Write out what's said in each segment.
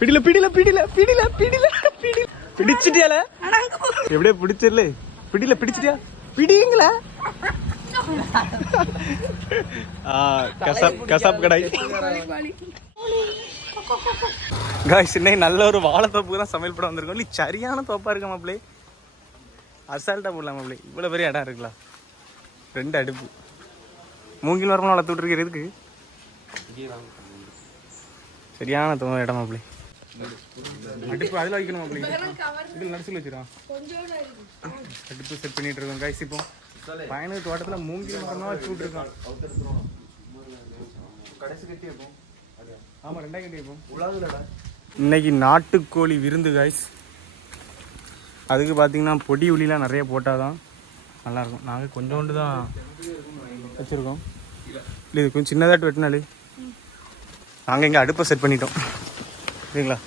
பிடில பிடில பிடில பிடில பிடில பிடி பிடிச்சிட்டியால எப்படியே பிடிச்சிடல பிடில பிடிச்சிட்டியா பிடிங்களா கசாப் கடை காய்ஸ் இன்னைக்கு நல்ல ஒரு வாழைத்தோப்புக்கு தான் சமையல் படம் வந்திருக்கோம். இல்லை சரியான தோப்பா இருக்க மாப்பிள்ளை, அசால்ட்டா போடலாம் மாப்பிள்ளை. இவ்வளோ பெரிய இடம் இருக்குல்ல, 2 அடுப்பு மூங்கில் மரமாக வளர்த்து விட்டுருக்கிறதுக்கு சரியான இடம் மாப்பிள்ளை. அடுப்பு அதில் வைக்கணும் மாப்பிள்ளை, இதில் நடிச்சில் வச்சிருக்கான். அடுப்பு செட் பண்ணிட்டு இருக்கோம் காய்ஸ். இப்போ பயணத்து தோட்டத்தில் மூங்கில் மரமாக வச்சு விட்டுருக்கான். கடைசி கட்டி வைப்போம். ஆமாம் 2 கட்டி வைப்போம். உலாதுலடா இன்னைக்கு நாட்டுக்கோழி விருந்து காய்ஸ். அதுக்கு பார்த்தீங்கன்னா பொடி உளிலாம் நிறைய போட்டால் தான் நல்லாயிருக்கும். நாங்கள் கொஞ்சோண்டு தான் வச்சுருக்கோம். இல்லை இது கொஞ்சம் சின்னதாட்டு வெட்டினாலே நாங்கள் இங்கே அடுப்பை செட் பண்ணிட்டோம். சரிங்களா,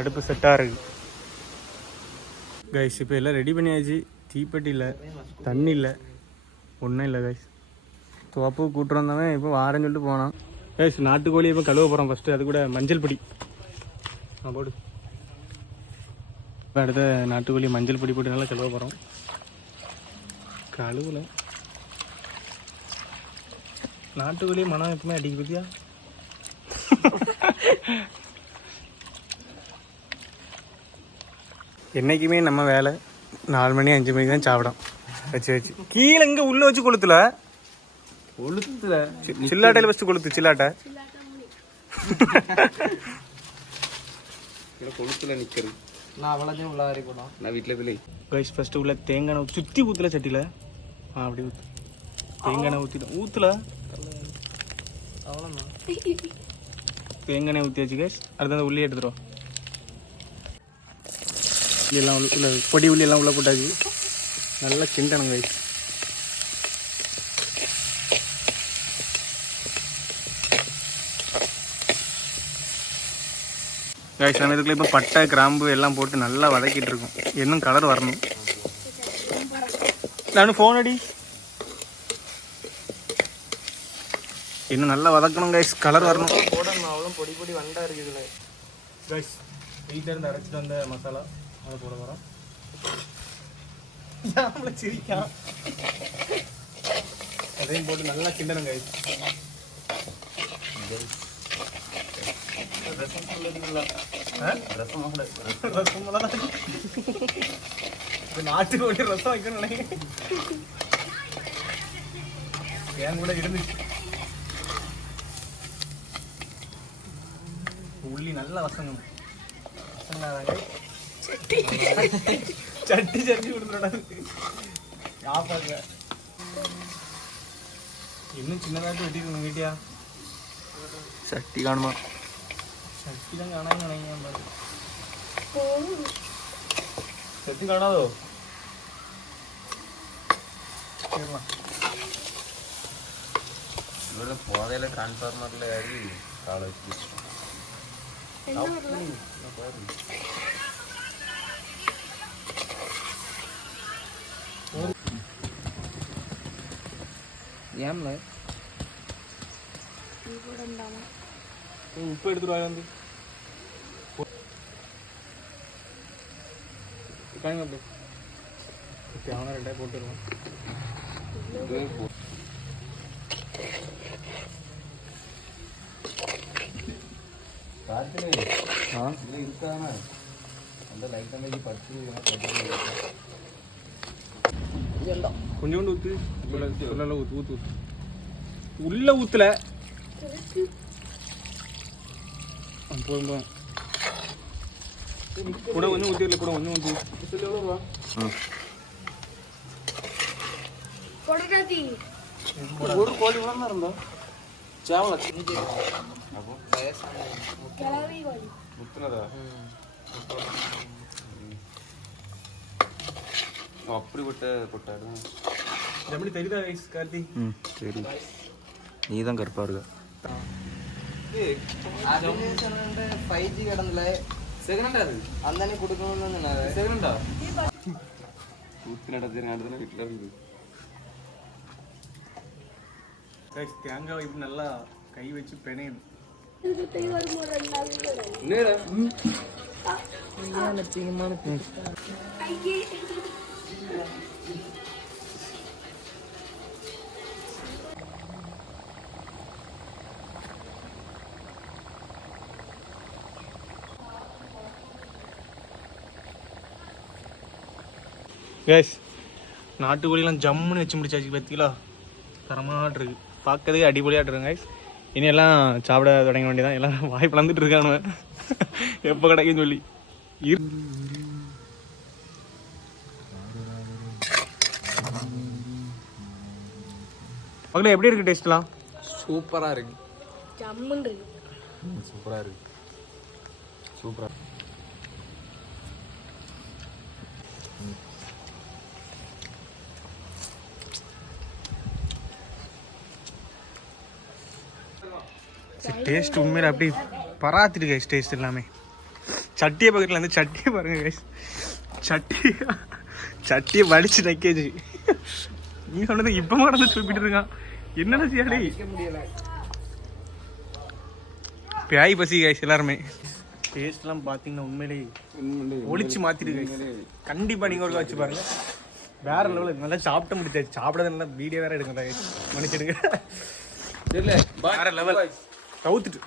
அடுப்பு செட்டாக இருக்குது கைஸ். இப்போ எல்லாம் ரெடி பண்ணியாச்சு. தீப்பெட்டி இல்லை, தண்ணி இல்லை, ஒன்றும் இல்லை கைஸ். தோப்பு கூட்டுரு வந்தவன் இப்போ வாரேன்னு சொல்லிட்டு போனான் கைஸ். நாட்டுக்கோழி இப்போ கழுவ போகிறோம் ஃபஸ்ட்டு. அது கூட மஞ்சள் பொடி போடு. இப்போ அடுத்த நாட்டுக்கோழி மஞ்சள் பொடி போட்டு நல்லா கழுவ போகிறோம். கழுவுல நாட்டுக்கோழி மனம் எப்பவுமே அடிக்க பற்றியா. என்றைக்குமே நம்ம வேலை 4 மணி 5 மணிக்கு தான் சாப்பிடும். வச்சு கீழே இங்கே உள்ளே வச்சு கொளுத்துல சில்லாட்டையில் வச்சு கொளுத்து. சில்லாட்டை கொளுத்துல நிற்கிறது. நான் அவ்வளோதையும் உள்ள வரை போனோம். நான் வீட்டில் பிள்ளை கைஸ் ஃபஸ்ட்டு உள்ள தேங்காய் ஊற்றி சுற்றி ஊற்றல சட்டியில். அப்படி ஊற்று. தேங்காய் ஊற்றல அவ்வளோதான். தேங்காய் ஊற்றியாச்சு கைஸ். அடுத்த உள்ளே எடுத்துருவோம். உள்ளெல்லாம் உள்ள பொடி உள்ளெல்லாம் உள்ளே போட்டாச்சு. நல்லா கிண்டணும் கைஸ். கைஸ் சமயத்துக்குள்ள இப்போ பட்டை கிராம்பு எல்லாம் போட்டு நல்லா வதக்கிட்டு இருக்கோம். இன்னும் கலர் வரணும். நானும் ஃபோன் அடி இன்னும் நல்லா வதக்கணும் கைஸ். கலர் வரணும். போடணும் அவ்வளோ பொடி பொடி வண்டா இருக்குதுல கைஸ். வீட்டில் இருந்து அரைச்சிட்டு வந்த மசாலா அதை போட போகிறோம். சிரிக்கா அதையும் போட்டு நல்லா கிண்டணும் கைஸ். நாட்டுக்கோழி ரசம் வைக்கணும் நினைக்கிறேன். ஏன் கூட இருந்துச்சு. உள்ளி நல்லா வசங்கணும். சட்டி சட்டி கொடுத்துடா. இன்னும் சின்னதாட்டு வெட்டிருக்கணும் வீட்டியா. சட்டி காணுமா? சட்டி தான் காணாம நினைக்கிறேன். சட்டி காணாதோ? இவரோட போதையில டிரான்ஸ்ஃபார்மர்ல ஏறி காலை வச்சு ஏம்ல உப்பு எடுத்துட்டு வந்து காய்ங்க. அப்படி அவனை 2 போட்டுருவான். இருக்கான அந்த லைட் அன்னைக்கு பறிச்சு கொஞ்சோண்டு ஊத்து. ஊத்து ஊத்து ஊத்து உள்ள ஊத்துல போதும். கூட கொஞ்சம் ஊற்றிடல. கூட கொஞ்சம் ஊற்றி ஒரு கோழி கூட தான் இருந்தோம். சேவல முத்துனதா அப்படிப்பட்ட கொட்டாடு எப்படி தெரியுதா கைஸ்? கார்த்தி சரி, நீ தான் கருப்பா இருக்க. 5G கடந்தல செகண்டா அது அந்தானே கொடுக்கணும்னு சொன்னாங்க. செகண்டா ஊத்து நடந்து நடந்து வீட்டில் இருக்குது கைஸ். தேங்காய் இப்படி நல்லா கை வச்சு பிணையணும். கைஸ் நாட்டுக்கோழிலாம் ஜம்முன்னு வச்சு முடிச்சாச்சு பார்த்தீங்களா, தரமாட்டு இருக்கு, பார்க்கறதுக்கு அடிப்பொலியாட்டு இருக்கு கைஸ். இனி எல்லாம் சாப்பிட தொடங்க வேண்டியதான். எல்லாம் வாய் பிளந்துட்டு இருக்கானுவ எப்போ கிடைக்குன்னு சொல்லி. மகளே எப்படி இருக்கு டேஸ்ட்லாம்? சூப்பரா இருக்கு. ஜம்முன்னு இருக்கு. சூப்பரா இருக்கு. சூப்பரா. டேஸ்ட் உண்மையில அப்படி பராத்திட்டு கைஸ். டேஸ்ட் எல்லாமே சட்டியை பக்கத்தில் இருந்து சட்டியை பாருங்க கைஸ். சட்டியை வடிச்சு நக்கேஜ். நீ சொன்னது இப்போ மறந்து தூப்பிட்டு இருக்கான். என்னென்ன செய்யாடி பியாய் பசி கைஸ். எல்லாருமே டேஸ்ட்லாம் பார்த்தீங்கன்னா உண்மையிலே ஒளிச்சு மாற்றிட்டு கைஸ். கண்டிப்பாக நீங்கள் ஒரு வச்சு பாருங்க, வேற லெவலுக்கு நல்லா சாப்பிட்ட முடிச்சாச்சு. சாப்பிடாத நல்லா வீடியோ வேற எடுங்க கைஸ், மன்னிச்சிடுங்க. வேற லெவல் தவுத்துட்டு